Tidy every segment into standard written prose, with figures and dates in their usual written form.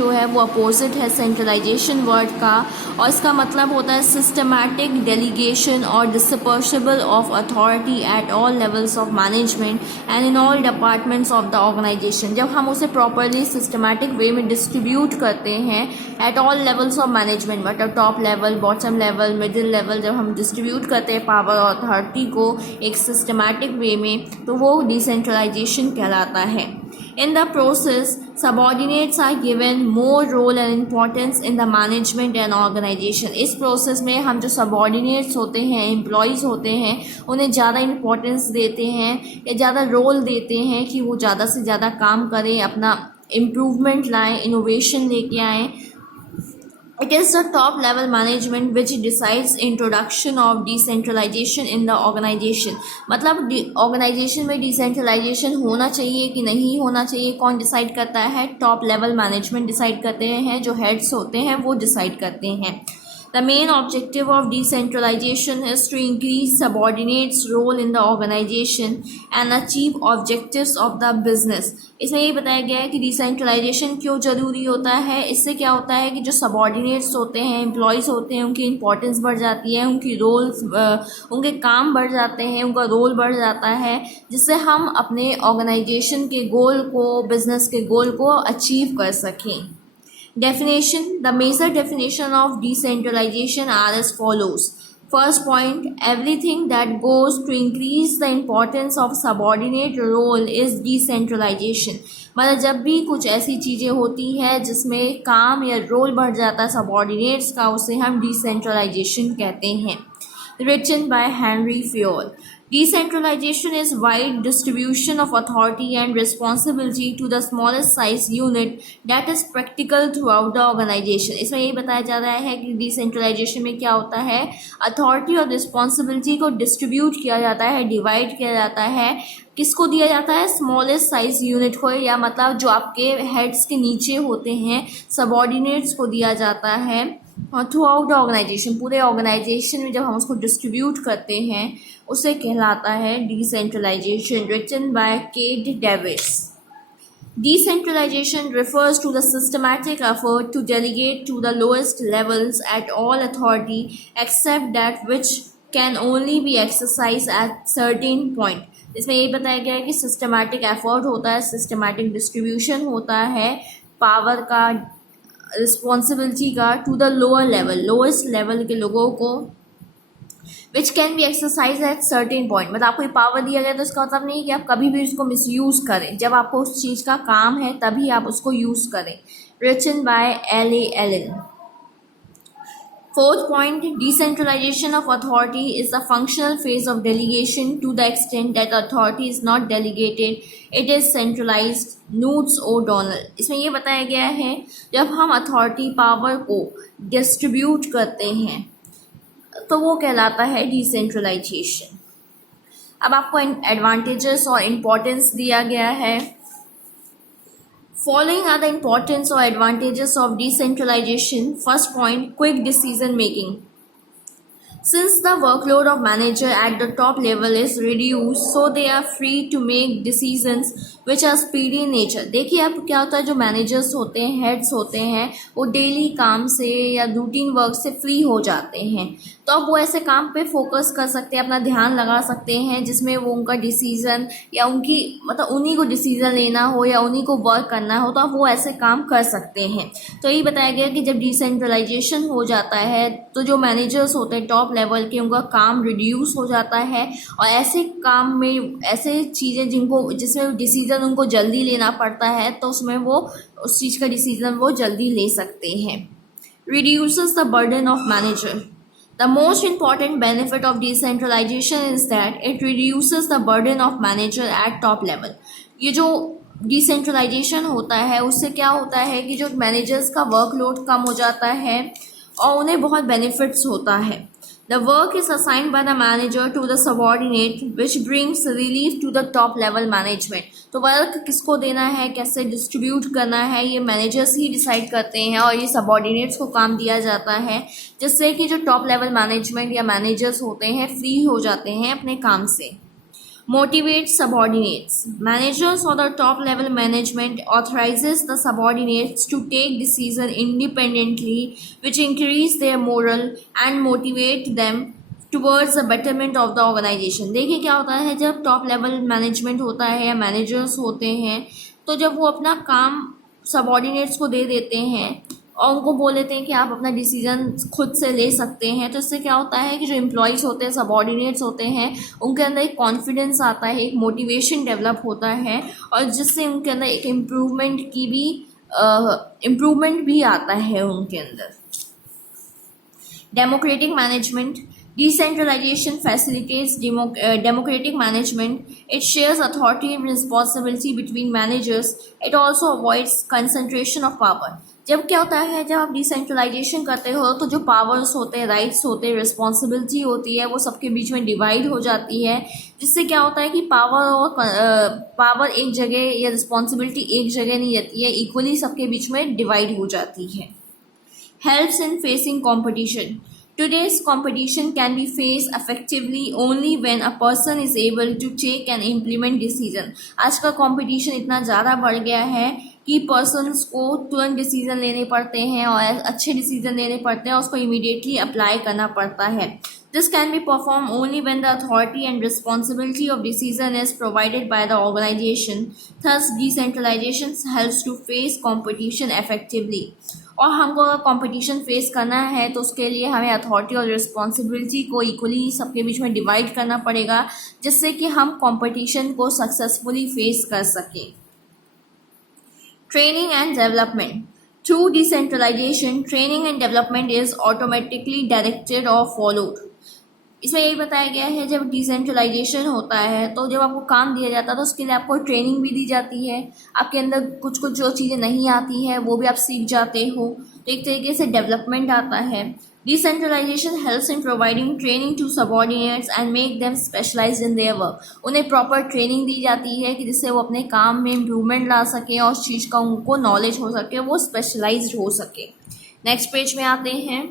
जो है वो अपोजिट है सेंट्रलाइजेशन वर्ड का, और इसका मतलब होता है सिस्टमैटिक डेलीगेशन और dispersible of authority at all levels of management and in all departments of the organisation. जब हम उसे प्रॉपरली सिस्टमैटिक वे में डिस्ट्रीब्यूट करते हैं at all levels of management, मतलब top level, bottom level, middle level, जब हम डिस्ट्रीब्यूट करते हैं पावर और अथॉरिटी को एक सिस्टमैटिक वे में, तो वो डिसेंट्रलाइजेशन कहलाता है। In the process, subordinates are given more role and importance in the management and organization. इस प्रोसेस में हम जो सबॉर्डिनेट्स होते हैं, एम्प्लॉयज़ होते हैं, उन्हें ज़्यादा इम्पोर्टेंस देते हैं या ज़्यादा रोल देते हैं कि वो ज़्यादा से ज़्यादा काम करें, अपना इम्प्रूवमेंट लाएं, इनोवेशन लेके आएँ। It is the top level management which decides introduction of decentralization in the organization. मतलब ऑर्गेनाइजेशन में डिसेंट्रलाइजेशन होना चाहिए कि नहीं होना चाहिए, कौन डिसाइड करता है? टॉप लेवल मैनेजमेंट डिसाइड करते हैं, जो हेड्स होते हैं वो डिसाइड करते हैं। The main objective of decentralization is to increase subordinates' role in the organization and achieve objectives of the business. इसमें ये बताया गया है कि डिसेंट्रलाइजेशन क्यों ज़रूरी होता है। इससे क्या होता है कि जो सबॉर्डिनेट्स होते हैं, एम्प्लॉयज़ होते हैं, उनकी इंपॉर्टेंस बढ़ जाती है, उनकी रोल्स, उनके काम बढ़ जाते हैं, उनका रोल बढ़ जाता है, जिससे हम अपने ऑर्गेनाइजेशन के गोल को, बिजनेस के गोल को अचीव कर सकें। Definition: the major definition of decentralization are as follows. First point, everything that goes to increase the importance of subordinate role is decentralization. मतलब जब भी कुछ ऐसी चीज़ें होती हैं जिसमें काम या रोल बढ़ जाता है सबॉर्डिनेट्स का, उसे हम डिसेंट्रलाइजेशन कहते हैं। Written by Henry Fayol. Decentralization is wide distribution of authority and responsibility to the smallest size unit that is practical throughout the organization. इसमें यही बताया जा रहा है कि डिसेंट्रलाइजेशन में क्या होता है, अथॉरिटी और रिस्पॉन्सिबिलिटी को डिस्ट्रीब्यूट किया जाता है, डिवाइड किया जाता है। किसको दिया जाता है? स्मॉलेस्ट साइज यूनिट को, या मतलब जो आपके हेड्स के नीचे होते हैं, सबॉर्डिनेट्स को दिया जाता है थ्रू आउट द ऑर्गेनाइजेशन। पूरे ऑर्गेनाइजेशन में जब हम उसको डिस्ट्रीब्यूट करते हैं उसे कहलाता है decentralisation. Written by Kate Davis. Decentralization refers to the systematic effort to delegate to the lowest levels at all authority except that which can only be exercised at certain point. इसमें यही बताया गया है कि सिस्टमैटिक एफर्ट होता है, systematic distribution होता है पावर का, रिस्पॉन्सिबिलिटी का, to the lower level, lowest level के लोगों को, which can be exercise at certain point. मतलब आपको ये पावर दिया गया तो इसका मतलब नहीं कि आप कभी भी उसको मिसयूज़ करें, जब आपको उस चीज़ का काम है तभी आप उसको यूज़ करें। Written by L.A. Allen. Fourth point, decentralization of authority is the functional phase of delegation. To the extent that authority is not delegated, it is centralized. Knutes O'Donnell. इसमें ये बताया गया है जब हम अथॉरिटी पावर को distribute करते हैं तो वो कहलाता है डिसेंट्रलाइजेशन। अब आपको एडवांटेजेस और इम्पोर्टेंस दिया गया है। Following are the importance or advantages of decentralization. First point, quick decision making. Since the workload of manager at the top level is reduced, so they are free to make decisions which are speedy in nature. देखिए अब क्या होता है, जो managers होते हैं, heads होते हैं, वो डेली काम से या रूटीन वर्क से फ्री हो जाते हैं, तो अब वो ऐसे काम पे फोकस कर सकते हैं, अपना ध्यान लगा सकते हैं जिसमें वो उनका डिसीज़न या उनकी मतलब उन्हीं को डिसीज़न लेना हो या उन्हीं को वर्क करना हो, तो अब वो ऐसे काम कर सकते हैं। तो यही बताया गया कि जब डिसेंट्रलाइजेशन हो जाता है तो जो मैनेजर्स होते हैं टॉप लेवल के, उनका काम रिड्यूस हो जाता है, और ऐसे काम में ऐसे चीज़ें जिसमें डिसीज़न उनको जल्दी लेना पड़ता है, तो उसमें वो उस चीज़ का डिसीज़न वो जल्दी ले सकते हैं। Reduces the burden of manager. The most important benefit of decentralization is that it reduces the burden of manager at top level. ये जो डिसेंट्रलाइजेशन होता है उससे क्या होता है कि जो मैनेजर्स का वर्कलोड कम हो जाता है और उन्हें बहुत बेनिफिट्स होता है। The work is assigned by the manager to the subordinate, which brings relief to the top level management. तो वर्क किसको देना है, कैसे डिस्ट्रीब्यूट करना है, ये मैनेजर्स ही डिसाइड करते हैं और ये सबॉर्डिनेट्स को काम दिया जाता है, जिससे कि जो टॉप लेवल मैनेजमेंट या मैनेजर्स होते हैं फ्री हो जाते हैं अपने काम से। Motivates subordinates. Managers or the top level management authorizes the subordinates to take decision independently, which increase their moral and motivate them towards the betterment of the organization. देखिए क्या होता है, जब टॉप लेवल मैनेजमेंट होता है या managers होते हैं, तो जब वो अपना काम सबॉर्डिनेट्स को दे देते हैं और उनको बोल देते हैं कि आप अपना डिसीजन खुद से ले सकते हैं, तो इससे क्या होता है कि जो एम्प्लॉयज़ होते हैं, सबॉर्डिनेट्स होते हैं, उनके अंदर एक कॉन्फिडेंस आता है, एक मोटिवेशन डेवलप होता है और जिससे उनके अंदर एक इम्प्रूवमेंट भी आता है उनके अंदर. Democratic management. Decentralization facilitates democratic management. It shares authority and responsibility between managers. It also avoids concentration of power. जब क्या होता है, जब आप डिसेंट्रलाइजेशन करते हो तो जो पावर्स होते हैं, राइट्स होते हैं, रिस्पॉन्सिबिलिटी होती है, वो सबके बीच में डिवाइड हो जाती है, जिससे क्या होता है कि पावर एक जगह या रिस्पॉन्सिबिलिटी एक जगह नहीं रहती है, इक्वली सबके बीच में डिवाइड हो जाती है. Helps in facing competition. Today's competition can be faced effectively only when a person is able to take and implement decision. आज का competition इतना ज़्यादा बढ़ गया है कि persons को तुरंत decision लेने पड़ते हैं और अच्छे decision लेने पड़ते हैं और उसको immediately apply करना पड़ता है. This can be performed only when the authority and responsibility of decision is provided by the organization. Thus, decentralization helps to face competition effectively. और हमको अगर कंपटीशन फेस करना है तो उसके लिए हमें अथॉरिटी और रिस्पॉन्सिबिलिटी को इक्वली सबके बीच में डिवाइड करना पड़ेगा, जिससे कि हम कंपटीशन को सक्सेसफुली फेस कर सकें. Training and development. Through decentralisation training and development is automatically directed और फॉलोड. इसमें यही बताया गया है, जब डिसेंट्रलाइजेशन होता है तो जब आपको काम दिया जाता है तो उसके लिए आपको ट्रेनिंग भी दी जाती है, आपके अंदर कुछ कुछ जो चीज़ें नहीं आती है वो भी आप सीख जाते हो, तो एक तरीके से डेवलपमेंट आता है. Decentralisation helps in providing training to subordinates and make them specialised in their work. उन्हें प्रॉपर ट्रेनिंग दी जाती है कि जिससे वो अपने काम में इम्प्रूवमेंट ला सकें और उस चीज़ का उनको नॉलेज हो सके, वो स्पेशलाइज्ड हो सके. नेक्स्ट पेज में आते हैं.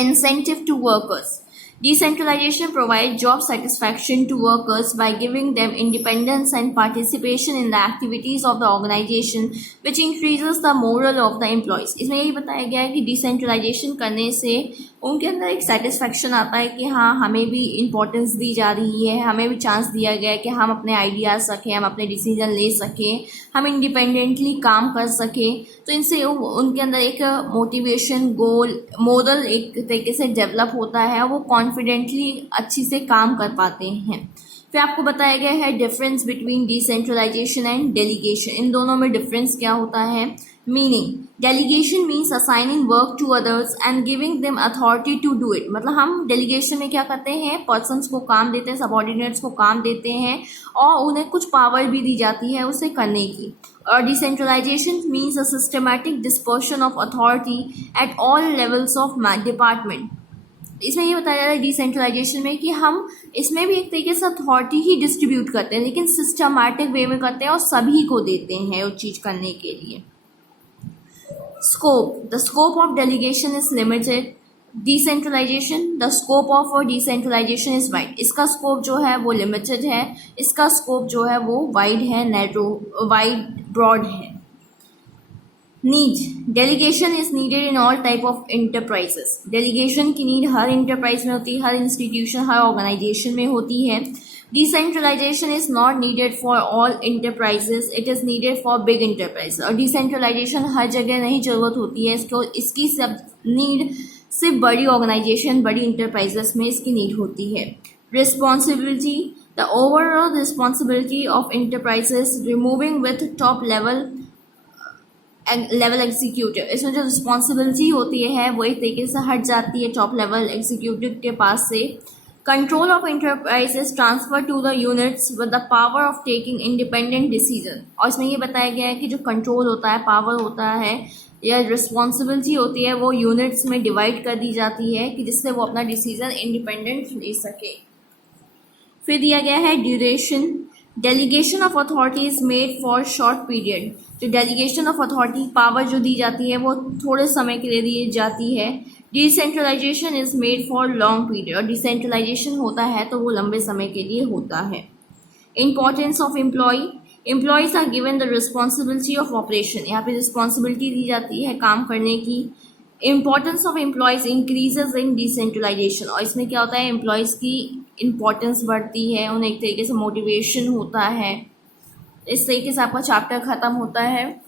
Incentive to workers. Decentralization provides job satisfaction to workers by giving them independence and participation in the activities of the organization, which increases the morale of the employees. इसमें यही बताया गया है कि डिसेंट्रलाइजेशन करने से उनके अंदर एक सेटिस्फैक्शन आता है कि हाँ, हमें भी इम्पोर्टेंस दी जा रही है, हमें भी चांस दिया गया है कि हम अपने आइडियाज़ सकें, हम अपने डिसीजन ले सकें, हम इंडिपेंडेंटली काम कर सकें. तो इनसे उनके अंदर एक मोटिवेशन, गोल, मोरल एक तरीके से डेवलप होता है, वो कॉन्फिडेंटली अच्छी से काम कर पाते हैं. फिर आपको बताया गया है difference between decentralization and delegation. इन दोनों में डिफरेंस क्या होता है. Meaning. Delegation means assigning work to others and giving them authority to do it. मतलब हम डेलीगेशन में क्या करते हैं, पर्सन्स को काम देते हैं, सबऑर्डिनेट्स को काम देते हैं और उन्हें कुछ पावर भी दी जाती है उसे करने की. और decentralisation means a systematic dispersion of authority at all levels of department. इसमें ये बताया जा रहा है डिसेंट्रलाइजेशन में कि हम इसमें भी एक तरीके से अथॉरिटी ही डिस्ट्रीब्यूट करते हैं, लेकिन सिस्टमैटिक वे में करते हैं और सभी को देते हैं वो चीज़ करने के लिए. Scope. The scope of delegation is limited. Decentralization. The scope of decentralization is wide. इसका scope जो है वो limited है, इसका scope जो है वो wide है, narrow, wide, broad है. Need. Delegation is needed in all type of enterprises. Delegation की need हर enterprise में होती है, हर institution, हर organization में होती है. Decentralization is not needed for all enterprises. It is needed for big enterprises. और decentralization हर जगह नहीं ज़रूरत होती है, इसकी सब नीड सिर्फ बड़ी ऑर्गेनाइजेशन, बड़ी इंटरप्राइजेस में इसकी नीड होती है. Responsibility. The overall responsibility of enterprises removing with top level executive. इसमें जो रिस्पॉन्सिबिलिटी होती है वो एक तरीके से हट जाती है टॉप लेवल एग्जीक्यूटिव के पास से. Control of enterprises transfer to the units with the power of taking independent decision. और इसमें ये बताया गया है कि जो कंट्रोल होता है, पावर होता है या रिस्पॉन्सिबिलिटी होती है, वो यूनिट्स में डिवाइड कर दी जाती है कि जिससे वो अपना डिसीजन इंडिपेंडेंट ले सके. फिर दिया गया है duration. Delegation of authority is made for short period. जो डेलीगेशन ऑफ अथॉरिटी, पावर जो दी जाती है वो थोड़े समय के लिए दी जाती है. Decentralisation is made for long period. और डिसेंट्रलाइजेशन होता है तो वो लंबे समय के लिए होता है. Importance of employees are given the responsibility of operation, यहाँ पे रिस्पॉन्सिबिलिटी दी जाती है काम करने की। Importance of employees increases in decentralisation, और इसमें क्या होता है, एम्प्लॉयज़ की इम्पोर्टेंस बढ़ती है, उन्हें एक तरीके से मोटिवेशन होता है। इस तरीके से आपका चैप्टर ख़त्म होता है।